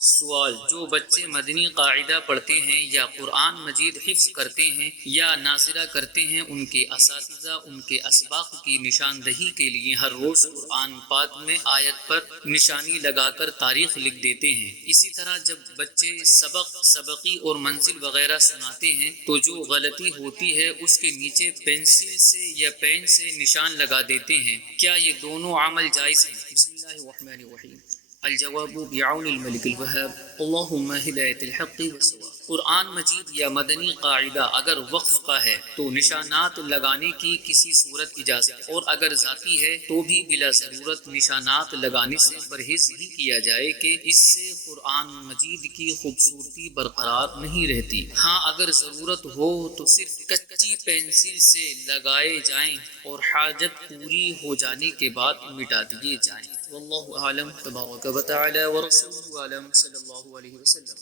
سوال: جو بچے مدنی قاعدہ پڑھتے ہیں یا قرآن مجید حفظ کرتے ہیں یا ناظرہ کرتے ہیں، ان کے اساتذہ ان کے اسباق کی نشاندہی کے لیے ہر روز قرآن پاک میں آیت پر نشانی لگا کر تاریخ لکھ دیتے ہیں۔ اسی طرح جب بچے سبقی اور منزل وغیرہ سناتے ہیں تو جو غلطی ہوتی ہے اس کے نیچے پینسل سے یا پین سے نشان لگا دیتے ہیں۔ کیا یہ دونوں عمل جائز ہیں؟ بسم اللہ الرحمن الرحیم۔ الجواب بعون الملک الوہاب، اللہم ہدایت الحق والصواب۔ قرآن مجید یا مدنی قاعدہ اگر وقف کا ہے تو نشانات لگانے کی کسی صورت اجازت، اور اگر ذاتی ہے تو بھی بلا ضرورت نشانات لگانے سے پرہیز ہی کیا جائے کہ اس سے قرآن مجید کی خوبصورتی برقرار نہیں رہتی۔ ہاں اگر ضرورت ہو تو صرف کچی پینسل سے لگائے جائیں اور حاجت پوری ہو جانے کے بعد مٹا دیے جائیں۔ واللہ اعلم، تبارک و تعالی ورسولہ اعلم، صلی اللہ علیہ وسلم۔